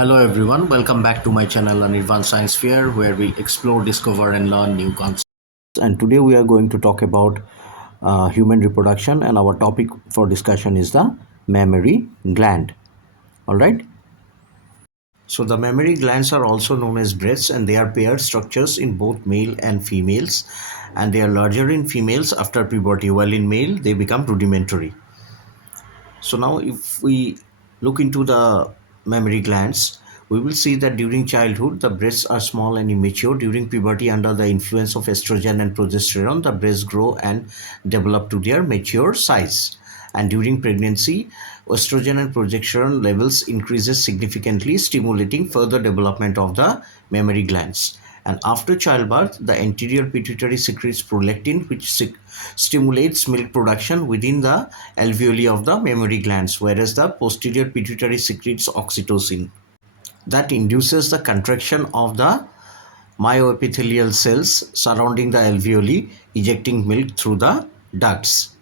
Hello everyone, welcome back to my channel Anirvan Science Fair, where we explore, discover and learn new concepts. And today we are going to talk about human reproduction, and our topic for discussion is the mammary gland. Alright. So the mammary glands are also known as breasts, and they are paired structures in both male and females, and they are larger in females after puberty, while in male they become rudimentary. So now if we look into the mammary glands, we will see that during childhood, the breasts are small and immature. During puberty, under the influence of estrogen and progesterone, the breasts grow and develop to their mature size. And during pregnancy, estrogen and progesterone levels increases significantly, stimulating further development of the mammary glands. And after childbirth, the anterior pituitary secretes prolactin, which stimulates milk production within the alveoli of the mammary glands, whereas the posterior pituitary secretes oxytocin that induces the contraction of the myoepithelial cells surrounding the alveoli, ejecting milk through the ducts.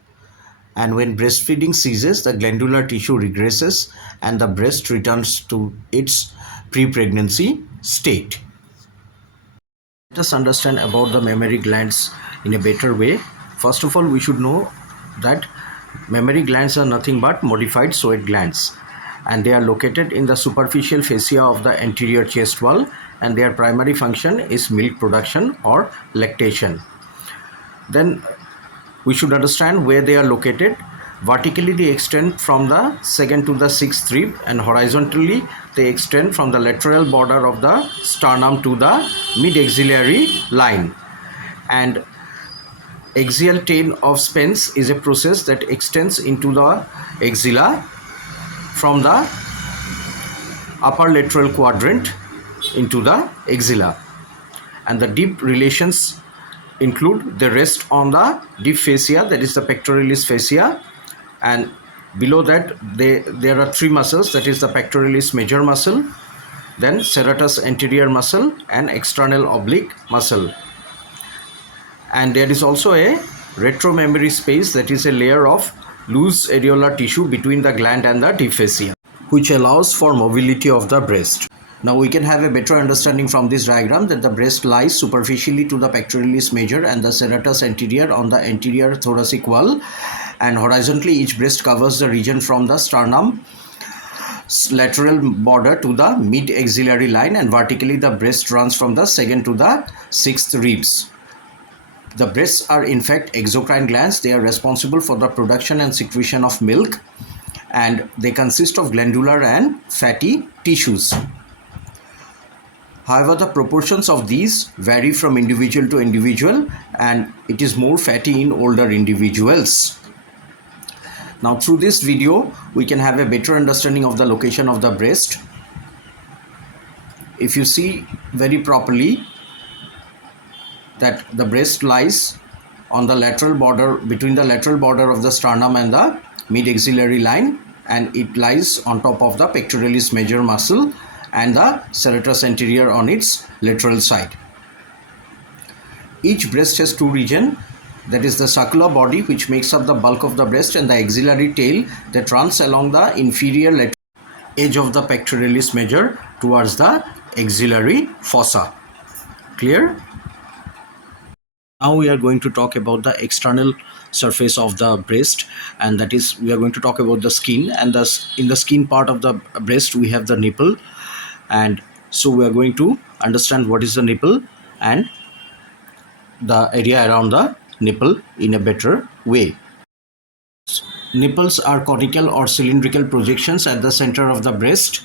And when breastfeeding ceases, the glandular tissue regresses and the breast returns to its pre-pregnancy state. Let us understand about the mammary glands in a better way. First of all, we should know that mammary glands are nothing but modified sweat glands, and they are located in the superficial fascia of the anterior chest wall, and their primary function is milk production or lactation. Then we should understand where they are located. Vertically, they extend from the second to the sixth rib, and horizontally they extend from the lateral border of the sternum to the mid-axillary line. And axial chain of Spence is a process that extends into the axilla from the upper lateral quadrant into the axilla. And the deep relations include the rest on the deep fascia, that is the pectoralis fascia, and below that there are three muscles, that is the pectoralis major muscle, then serratus anterior muscle and external oblique muscle. And there is also a retromammary space, that is a layer of loose areolar tissue between the gland and the deep fascia, which allows for mobility of the breast. Now we can have a better understanding from this diagram that the breast lies superficially to the pectoralis major and the serratus anterior on the anterior thoracic wall, and horizontally each breast covers the region from the sternum lateral border to the mid axillary line, and vertically the breast runs from the second to the sixth ribs. The breasts are in fact exocrine glands. They are responsible for the production and secretion of milk, and they consist of glandular and fatty tissues. However, the proportions of these vary from individual to individual, and it is more fatty in older individuals. Now, through this video, we can have a better understanding of the location of the breast. If you see very properly, that the breast lies on the lateral border, between the lateral border of the sternum and the mid-axillary line, and it lies on top of the pectoralis major muscle and the serratus anterior on its lateral side. Each breast has two regions, that is the circular body, which makes up the bulk of the breast, and the axillary tail that runs along the inferior lateral edge of the pectoralis major towards the axillary fossa. Clear? Now we are going to talk about the external surface of the breast, and that is we are going to talk about the skin. And thus in the skin part of the breast we have the nipple, and so we are going to understand what is the nipple and the area around the nipple in a better way. Nipples are conical or cylindrical projections at the center of the breast,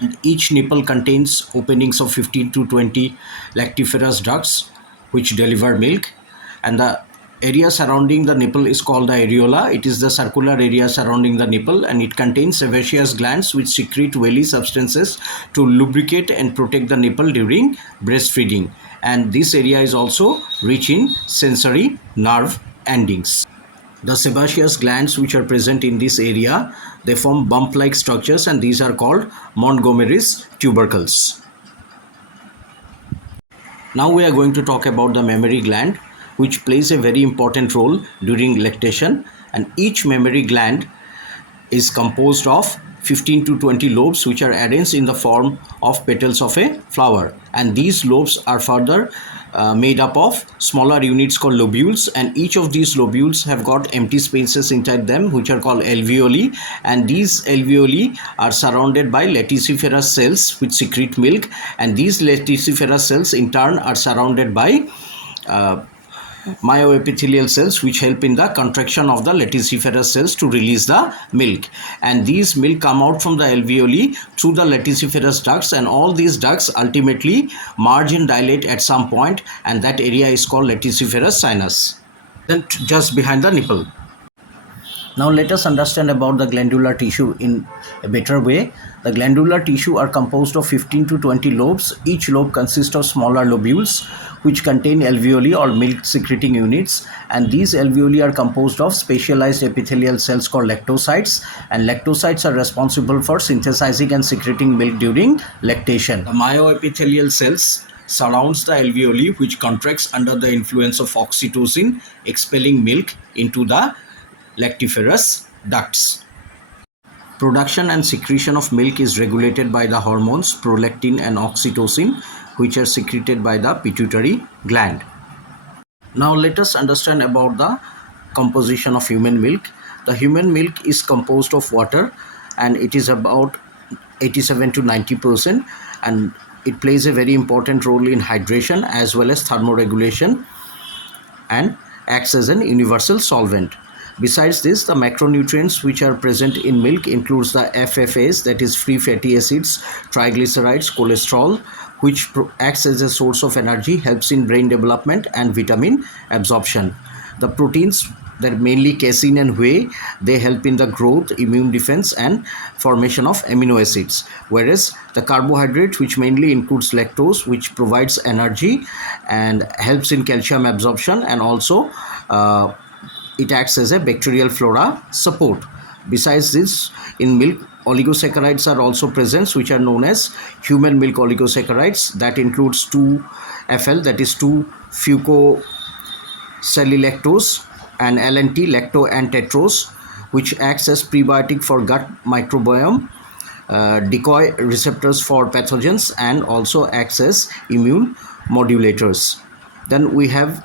and each nipple contains openings of 15 to 20 lactiferous ducts which deliver milk, and the area surrounding the nipple is called the areola. It is the circular area surrounding the nipple, and it contains sebaceous glands which secrete oily substances to lubricate and protect the nipple during breastfeeding, and this area is also rich in sensory nerve endings. The sebaceous glands which are present in this area, they form bump-like structures, and these are called Montgomery's tubercles. Now we are going to talk about the mammary gland, which plays a very important role during lactation, and each mammary gland is composed of 15 to 20 lobes which are arranged in the form of petals of a flower, and these lobes are further made up of smaller units called lobules, and each of these lobules have got empty spaces inside them which are called alveoli, and these alveoli are surrounded by lenticular cells which secrete milk, and these lenticular cells in turn are surrounded by myoepithelial cells which help in the contraction of the lenticular cells to release the milk, and these milk come out from the alveoli through the lenticular ducts, and all these ducts ultimately merge and dilate at some point, and that area is called lenticular sinus, then just behind the nipple. Now let us understand about the glandular tissue in a better way. The glandular tissue are composed of 15 to 20 lobes. Each lobe consists of smaller lobules which contain alveoli or milk secreting units, and these alveoli are composed of specialized epithelial cells called lactocytes, and lactocytes are responsible for synthesizing and secreting milk during lactation. The myoepithelial cells surrounds the alveoli which contracts under the influence of oxytocin, expelling milk into the lactiferous ducts. Production and secretion of milk is regulated by the hormones prolactin and oxytocin, which are secreted by the pituitary gland. Now let us understand about the composition of human milk. The human milk is composed of water, and it is about 87 to 90%, and it plays a very important role in hydration as well as thermoregulation and acts as an universal solvent. Besides this, the macronutrients which are present in milk includes the FFAs, that is free fatty acids, triglycerides, cholesterol, which acts as a source of energy, helps in brain development and vitamin absorption. The proteins, that mainly casein and whey, they help in the growth, immune defense and formation of amino acids, whereas the carbohydrate, which mainly includes lactose, which provides energy and helps in calcium absorption, and also it acts as a bacterial flora support. Besides this, in milk, oligosaccharides are also present, which are known as human milk oligosaccharides. That includes 2-FL, that is 2-fucosylilactose, and LNT, lacto and tetrose, which acts as prebiotic for gut microbiome, decoy receptors for pathogens, and also acts as immune modulators. Then we have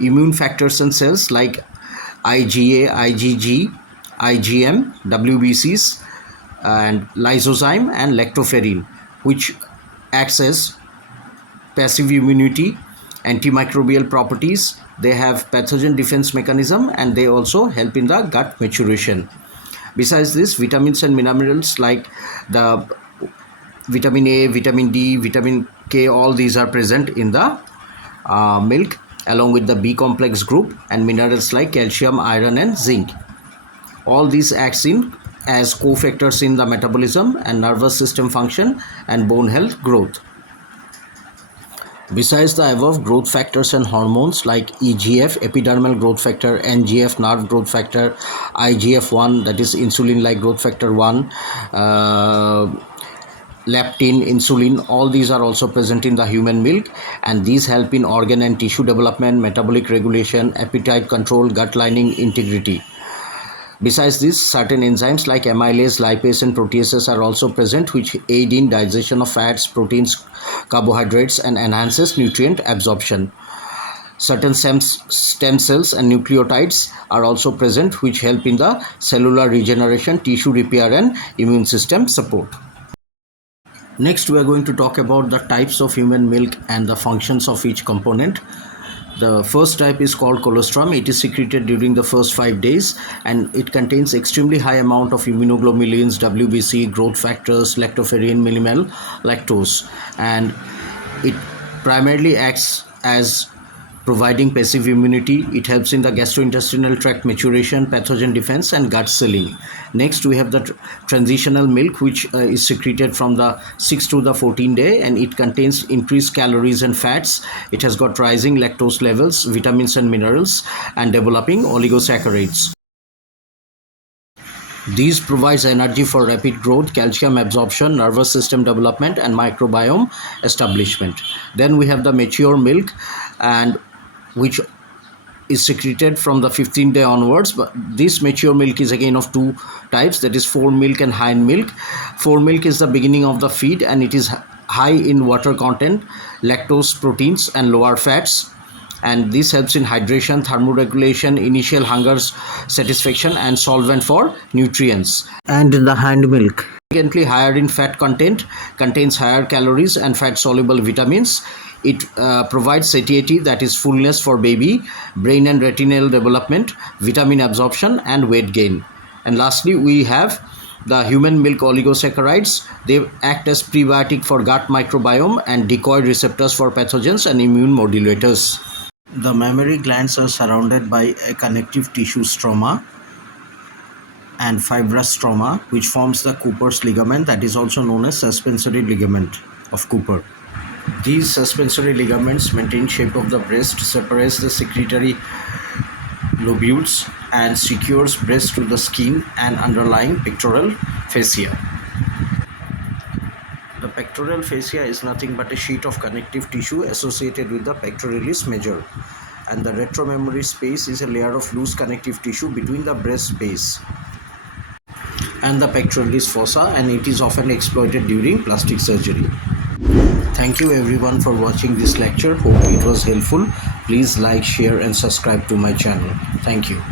immune factors and cells like IgA, IgG, IgM, WBCs, and lysozyme and lactoferrin, which acts as passive immunity, antimicrobial properties. They have pathogen defense mechanism, and they also help in the gut maturation. Besides this, vitamins and minerals like the vitamin A, vitamin D, vitamin K, all these are present in the milk, along with the B complex group, and minerals like calcium, iron and zinc. All these acts in as cofactors in the metabolism and nervous system function and bone health growth. Besides the above growth factors and hormones like EGF, epidermal growth factor, NGF, nerve growth factor, IGF-1, that is insulin-like growth factor 1, leptin, insulin, all these are also present in the human milk, and these help in organ and tissue development, metabolic regulation, appetite control, gut lining integrity. Besides this, certain enzymes like amylase, lipase and proteases are also present, which aid in digestion of fats, proteins, carbohydrates and enhances nutrient absorption. Certain stem cells and nucleotides are also present, which help in the cellular regeneration, tissue repair and immune system support. Next, we are going to talk about the types of human milk and the functions of each component. The first type is called colostrum. It is secreted during the first 5 days, and it contains extremely high amount of immunoglobulins, WBC, growth factors, lactoferrin, minimal lactose, and it primarily acts as providing passive immunity. It helps in the gastrointestinal tract maturation, pathogen defense and gut sealing. Next, we have the transitional milk, which is secreted from the 6th to the 14th day, and it contains increased calories and fats. It has got rising lactose levels, vitamins and minerals, and developing oligosaccharides. These provides energy for rapid growth, calcium absorption, nervous system development and microbiome establishment. Then we have the mature milk, and which is secreted from the 15th day onwards. But this mature milk is again of two types, that is fore milk and hind milk. Fore milk is the beginning of the feed and it is high in water content, lactose, proteins and lower fats, and this helps in hydration, thermoregulation, initial hunger satisfaction and solvent for nutrients. And the hind milk, significantly higher in fat content, contains higher calories and fat soluble vitamins. It provides satiety, that is fullness for baby, brain and retinal development, vitamin absorption and weight gain. And lastly we have the human milk oligosaccharides. They act as prebiotic for gut microbiome and decoy receptors for pathogens and immune modulators. The mammary glands are surrounded by a connective tissue stroma and fibrous stroma, which forms the Cooper's ligament, that is also known as suspensory ligament of Cooper. These suspensory ligaments maintain shape of the breast, separates the secretory lobules and secures breast to the skin and underlying pectoral fascia. The pectoral fascia is nothing but a sheet of connective tissue associated with the pectoralis major, and the retromammary space is a layer of loose connective tissue between the breast base and the pectoralis fossa, and it is often exploited during plastic surgery. Thank you everyone for watching this lecture. Hope it was helpful. Please like, share and subscribe to my channel. Thank you.